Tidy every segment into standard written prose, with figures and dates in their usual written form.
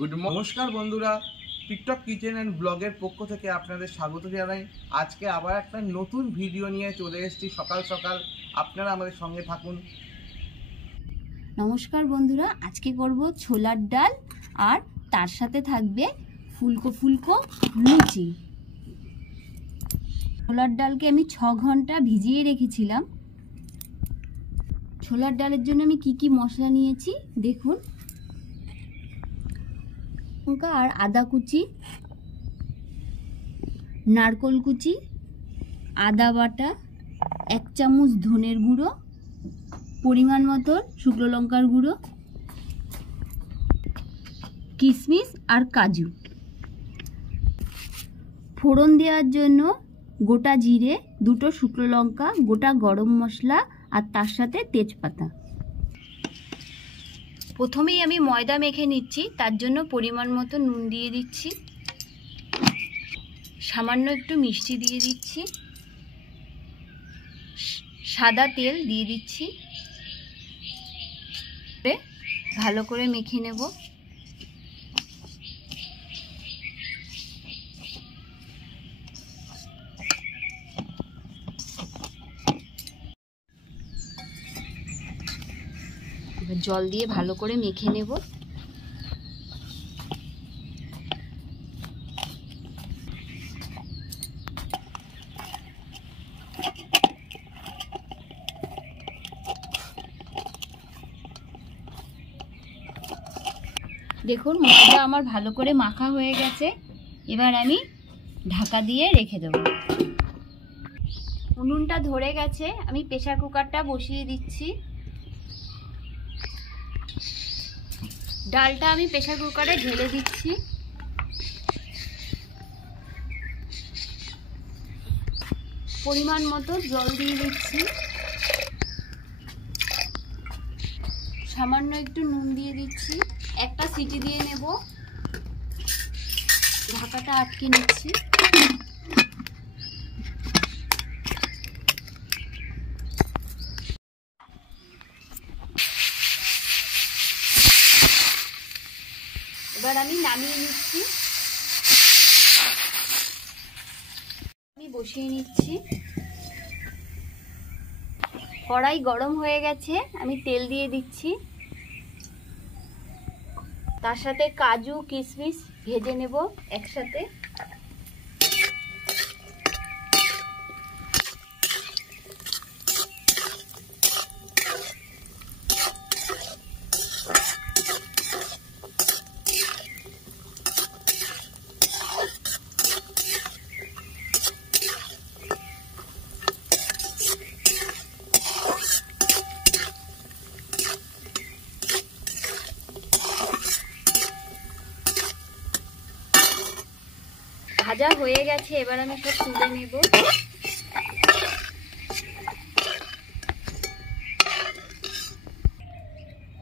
নমস্কার বন্ধুরা, TikTok kitchen and ব্লগের পক্ষ থেকে আপনাদের স্বাগত জানাই। আজকে আবার একটা নতুন ভিডিও নিয়ে চলে এসেছি সকাল সকাল। আপনারা আমাদের সঙ্গে থাকুন। নমস্কার বন্ধুরা, আজকে করব ছোলার ডাল আর তার সাথে থাকবে ফুলকো ফুলকো লুচি। ছোলার ডালকে আমি 6 ঘন্টা ভিজিয়ে রেখেছিলাম। ছোলার ডালের জন্য আমি কি কি মশলা নিয়েছি দেখুন। লঙ্কা আর আদা কুচি, নারকোল কুচি, আদা বাটা, 1 চামচ ধনের গুঁড়ো, পরিমাণ মতো শুকনো লঙ্কার গুঁড়ো, কিশমিশ আর কাজু। ফোড়ন দেওয়ার জন্য গোটা জিরে, 2টো শুকনো লঙ্কা, গোটা গরম মশলা আর তার সাথে তেজপাতা। প্রথমেই আমি ময়দা মেখে নিচ্ছি, তার জন্য পরিমাণ মতো নুন দিয়ে দিচ্ছি, সামান্য একটু মিষ্টি দিয়ে দিচ্ছি, সাদা তেল দিয়ে দিচ্ছি। ভালো করে মেখে নেব। জল দিয়ে ভালো করে মেখে নেব। দেখুন মশলা আমার ভালো করে মাখা হয়ে গেছে। এবার আমি ঢাকা দিয়ে রেখে দেব। উনুনটা ধরে গেছে, আমি প্রেসার কুকারটা বসিয়ে দিচ্ছি। ডালটা আমি প্রেসার কুকারে ঢেলে দিচ্ছি। পরিমাণ মতো জল দিয়ে দিচ্ছি, সামান্য একটু নুন দিয়ে দিচ্ছি, একটা সিটি দিয়ে নেব। ঢাকাটা আটকে নিচ্ছি। এবার আমি নামিয়ে নিচ্ছি। আমি বসিয়ে নিচ্ছি। কড়াই গরম হয়ে গেছে, আমি তেল দিয়ে দিচ্ছি। তার সাথে কাজু কিশমিশ ভেজে নেব একসাথে। ভাজা হয়ে গেছে, এবার আমি সব তুলে নেব।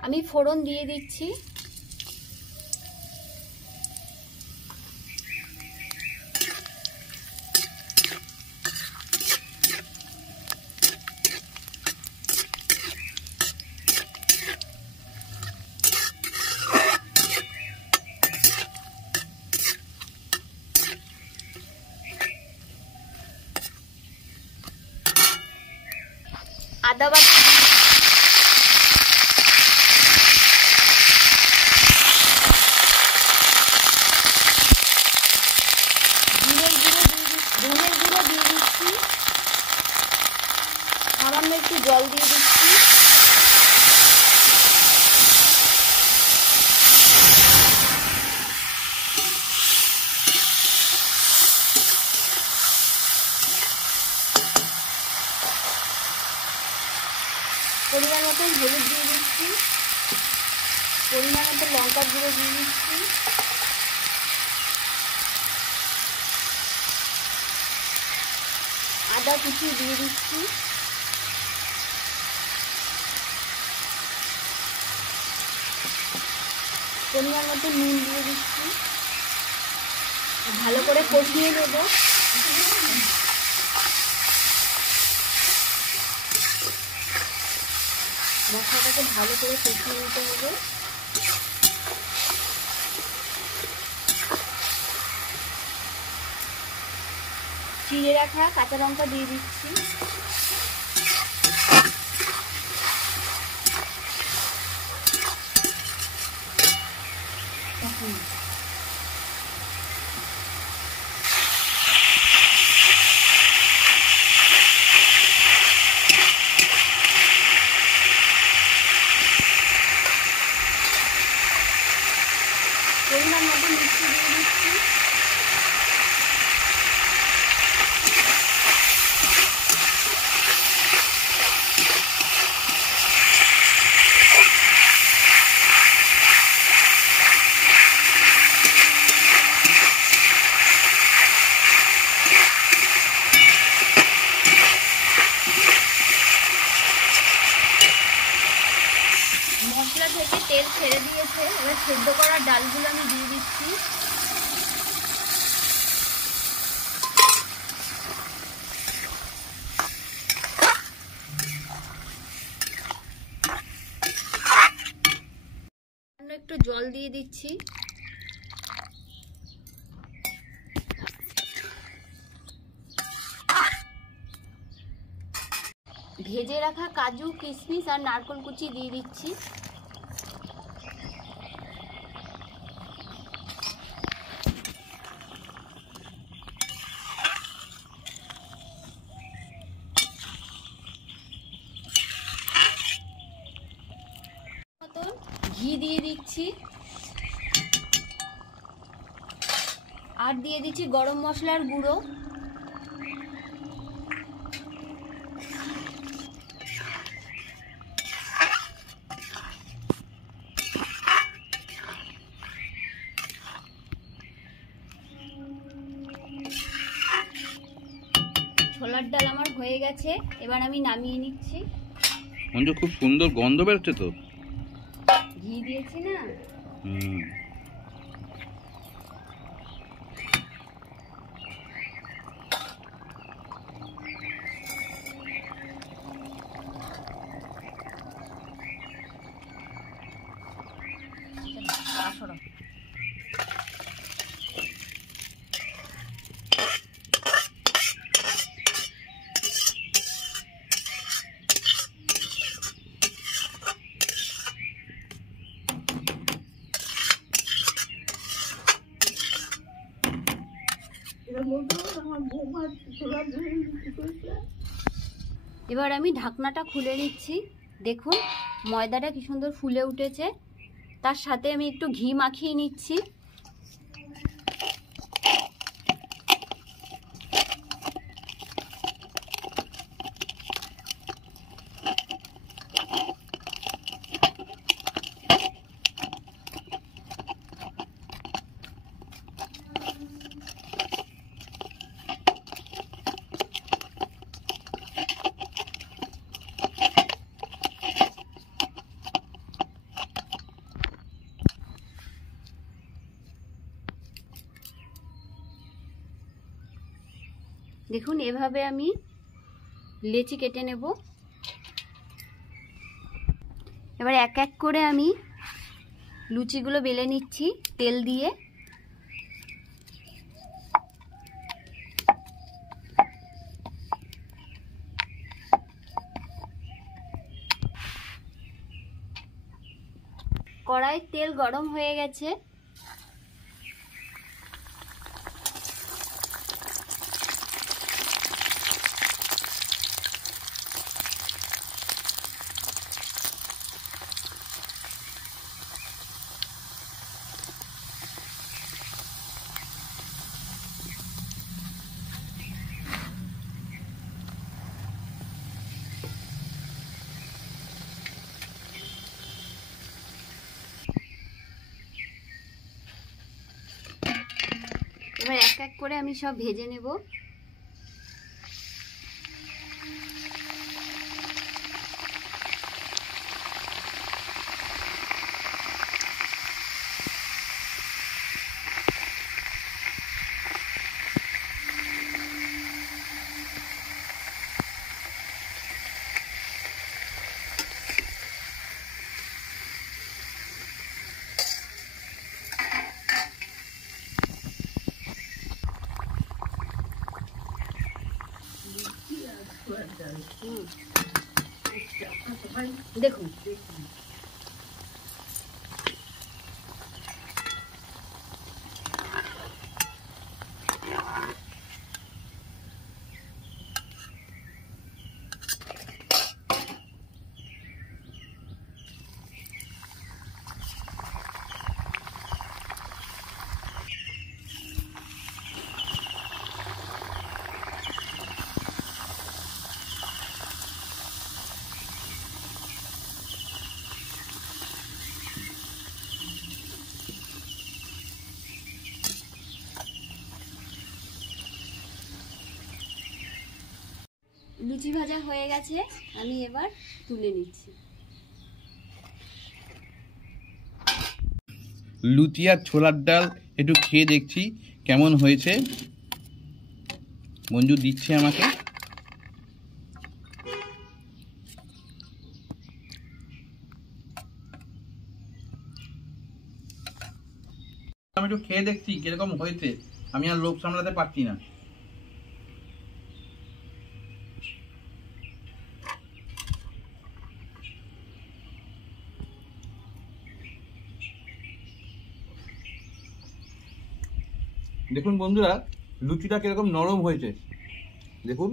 আমি ফোড়ন দিয়ে দিচ্ছি। আদা বাটা, ধনের গুঁড়ো দিয়ে দিচ্ছি, সামান্য একটু জল দিয়ে দিচ্ছি। পরিমাণ মতো হলুদ দিয়ে দিচ্ছি, পরিমাণ মতো লঙ্কার গুঁড়ো দিয়ে দিচ্ছি, আদা কুচি দিয়ে দিচ্ছি, পরিমাণ মতো নুন দিয়ে দিচ্ছি। ভালো করে কষিয়ে নেব। মশলাটাকে ভালো করে কষিয়ে নিতে হবে। চিড়ে রাখা কাঁচা লঙ্কা দিয়ে দিচ্ছি। পরিমাণ মতো মিষ্টি দিয়ে দিচ্ছি। মশলা থেকে তেল ছেড়ে দিয়েছে, এবার সেদ্ধ করা ডালগুলো আমি দিয়ে দিচ্ছি। একটু জল দিয়ে দিচ্ছি। ভেজে রাখা কাজু কিশমিশ আর নারকেল কুচি দিয়ে দিচ্ছি। ঘি দিয়ে দিচ্ছি আর দিয়ে দিচ্ছি গরম মশলার গুঁড়ো। ছোলার ডাল আমার হয়ে গেছে, এবার আমি নামিয়ে নিচ্ছি। মঞ্জু খুব সুন্দর গন্ধ বেরোচ্ছে তো, ঘি দিয়েছি না। এবার আমি ঢাকনাটা খুলে নিচ্ছি। দেখুন ময়দাটা কি সুন্দর ফুলে উঠেছে, তার সাথে আমি একটু ঘি মাখিয়ে নিচ্ছি। দেখুন এভাবে আমি লেচি কেটে নেব। এবার এক এক করে আমি লুচিগুলো বেলে নিচ্ছি তেল দিয়ে। কড়াইয়ের তেল গরম হয়ে গেছে, এবার এক এক করে আমি সব ভেজে নেব। দেখুন লুচি ভাজা হয়ে গেছে, আমি এবার তুলে নিচ্ছি। লুচি আর ছোলার ডাল একটু খেয়ে দেখছি কেমন হয়েছে। মঞ্জু দিচ্ছে আমাকে। আমি একটু খেয়ে দেখছি কিরকম হয়েছে, আমি আর লোভ সামলাতে পারছি না। দেখুন বন্ধুরা, লুচিটা কিরকম নরম হয়েছে দেখুন,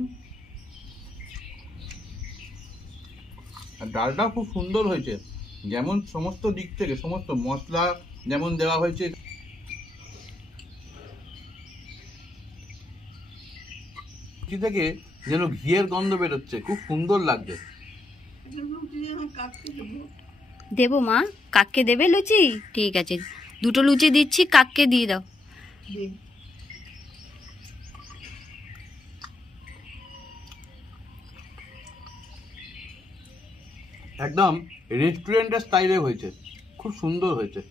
আর ডালটাও খুব সুন্দর হয়েছে। যেমন সমস্ত দিক থেকে সমস্ত মশলা যেমন দেওয়া হয়েছে, লুচি থেকে যেন ঘিয়ের গন্ধ বেরোচ্ছে, খুব সুন্দর লাগছে। দেবো মা, কাককে দেবে লুচি? ঠিক আছে, দুটো লুচি দিচ্ছি, কাককে দিয়ে দাও। একদম রেস্টুরেন্টের স্টাইলে হয়েছে, খুব সুন্দর হয়েছে।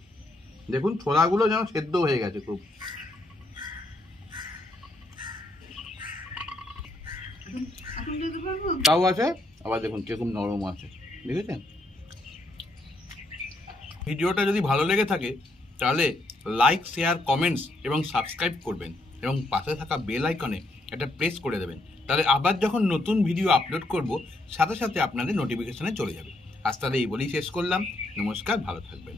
দেখুন ছোলাগুলো যেন সেদ্ধ হয়ে গেছে খুব। তাও আছে, আবার দেখুন কিরকম নরম আছে, দেখেছেন? ভিডিওটা যদি ভালো লেগে থাকে তাহলে লাইক, শেয়ার, কমেন্টস এবং সাবস্ক্রাইব করবেন, এবং পাশে থাকা বেল আইকনে একটা প্রেস করে দেবেন। তাহলে আবার যখন নতুন ভিডিও আপলোড করব সাথে সাথে আপনাদের নোটিফিকেশনে চলে যাবে। আজ তাহলে এই বলেই শেষ করলাম। নমস্কার, ভালো থাকবেন।